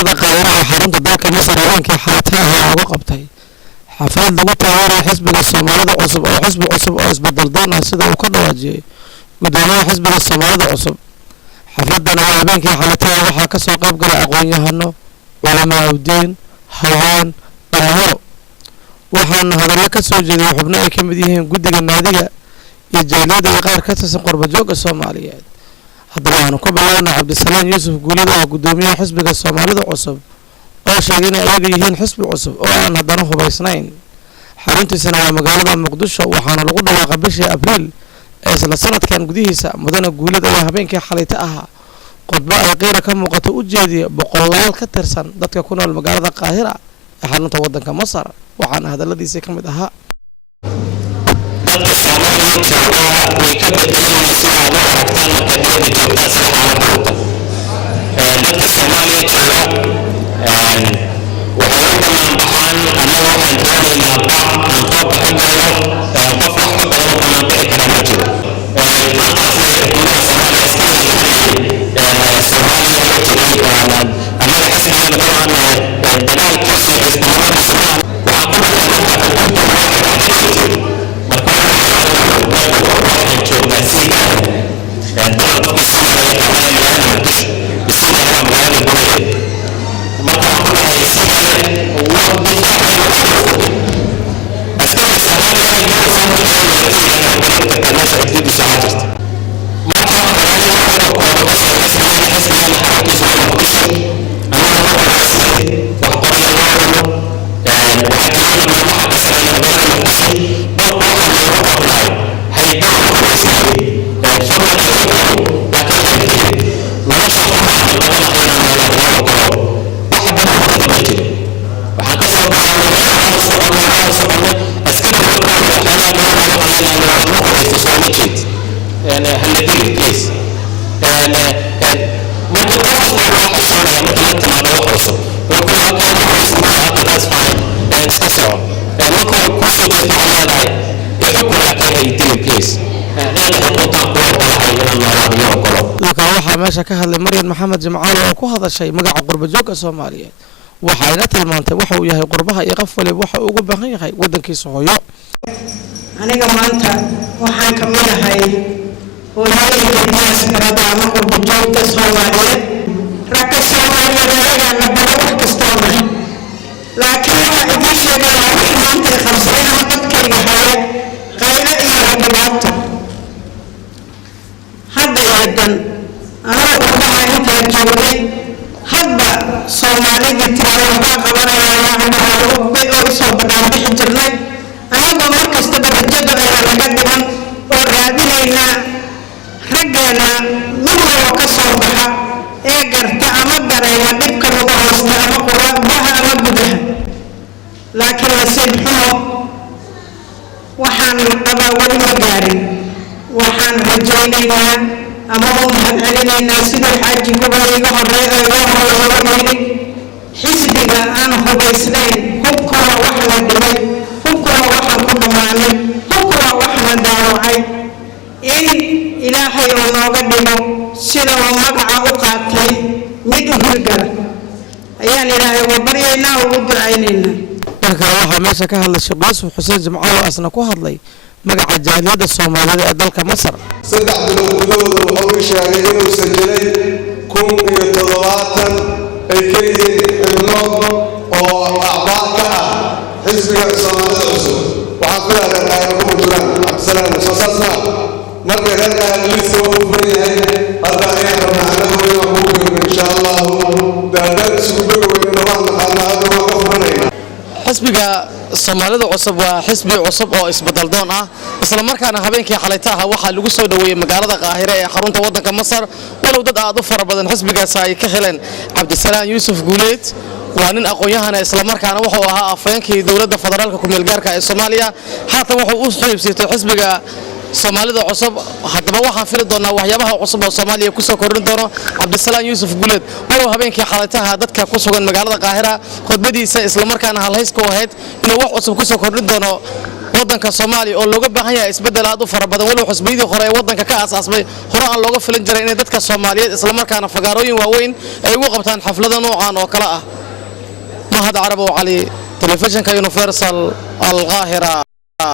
magaalada qaahira xarunta dalka Masar haweenkii xalataha uga qabtay xaflad lagu taageeray xisbiga Soomaalida cusub oo xisbi cusub oo isbedel doon ah sida uu ka dhawaajiyay madaxweynaha xisbiga Soomaalida cusub. xafladan haweenkii xalataha waxaa ka soo qayb galay aqoon-yahano, culamaa diin, haween, dhalinyaro, waxaana hadallo ka soo jeediyay xubno ay ka mid yihiin guddiga naadiga iyo jaaliyada iyo qaar ka tirsan qurbo-joogga Soomaaliyeed. haddaba waxaanu ku bilaabnaa Cabdisalaan Yuusuf Guulid oo gudoomiyaha xisbiga Soomaalida cusub oo sheegay in ayaga yihiin xisbi cusub oo aan haddana hubaysnayn. xaruntiisana waa magaalada Muqdisho, waxaana lagu dhawaaqay bishii Abriil ee isla sanadkan gudihiisa. mudane Guulid ayaa habeenkii xalayta ahaa khudbo ay qiira ka muuqato u jeediyay boqolaal ka tirsan dadka ku nool magaalada Qaahira ee xarunta waddanka Masar, waxaana hadalladiisii ka mid ahaa meesha ka hadlay Maryan Maxamed Jimcaale oo ku hadashay magaca qurbo-joogga Soomaaliyeed. waxayna tilmaantay waxa uu yahay qurbaha iyo qof waliba waxa uu ugu baahan yahay waddankiisa hooyo. aniga maanta waxaan ka mid ahay hooyooyinka diaasbarada ama qurbo-joogga Soomaaliyeed. ragga Soomaaliyeed ayagana baro wax kastoo leh, laakiin waxa idin sheegaya wixii maanta ay qabsadeen dadkayga hore qaylo iyo dhibaato hadda eedan anaa waxaa intaa joogay hadba Soomaalida tirada baa qabanaya oo soo badaan bixi jirnay anagoo markasta darajada ayaa laga dhigan oo raadinayna raggeena mid walba ka soo baxa ee garta ama dareema dhibka lagu haysta ama qurbaha ama gudaha. laakiin nasiib xumo waxaan qabaa weli ma gaarin. waxaan rajaynaynaa ama u mahadcelinaynaa sidii xaajiga iga horeeyay xisbiga aan hubaysnayn hubkuna wax la dhimay, hubkuna waxa ku dhamaanay, hubkuna wax la daawacay in ilaahay uu nooga dhigo sida uu magaca u qaatay mid u hirgala ayaan ilaahay uga baryaynaa ugu ducaynaynaa. marka waxaa meesha ka hadlay Sheekh Yuusuf Xuseen Jimcaale asna ku hadlay magaca jaaliyada Soomaalida ee dalka Masar. 3 bilood gudahood wuxuu sheegay inuu sajilay 1070 ay ka yihiin xubno oo acbaa ka ah xisbiga Soomaalida cusub. waxaan ku leedahay ku jiraan Cabdisalaan Soosaasna markay reerkaan liiska u furanyahay hadda ayaan rabnaa anagu insha Allah daadad isku dhaweyna waan naqaanaa hadda waan ka furanaynaa. xisbiga Soomaalida cusub waa xisbi cusub oo isbedel doon ah, isla markaana habeenkii xalaytaha waxaa lagu soo dhaweeyay magaalada Qaahira ee xarunta waddanka Masar. walow dad aad u fara badan xisbigaas ay ka heleen. Cabdisalaan Yuusuf Guulid waa nin aqoon-yahan isla markaana wuxuu ahaa afayeenkii dowladda federaalka ku meel gaarka ee Soomaaliya. haatan wuxuu u xiriibsatay xisbiga Soomaalida cusub. haddaba waxaan fili doonaa waxyaabaha cusub oo Soomaaliya ku soo kordhin doono Cabdisalaan Yuusuf Guulid. walow habeenkii xalaytaha dadka ku sugan magaalada Qaahira khudbadiisa isla markaana halhays ku ahayd inuu wax cusub ku soo kordhin doono waddanka Soomaaliya oo looga baahan yahay isbeddel aad u fara badan walow xisbiyadii hore ee waddanka ka aasaasmay hore aan looga filan jiray inay dadka Soomaaliyeed isla markaana fagaarooyin waaweyn ay ugu qabtaan xaflado noocan oo kala ah mahad Carabo Cali telefishinka Universal Al Qaahira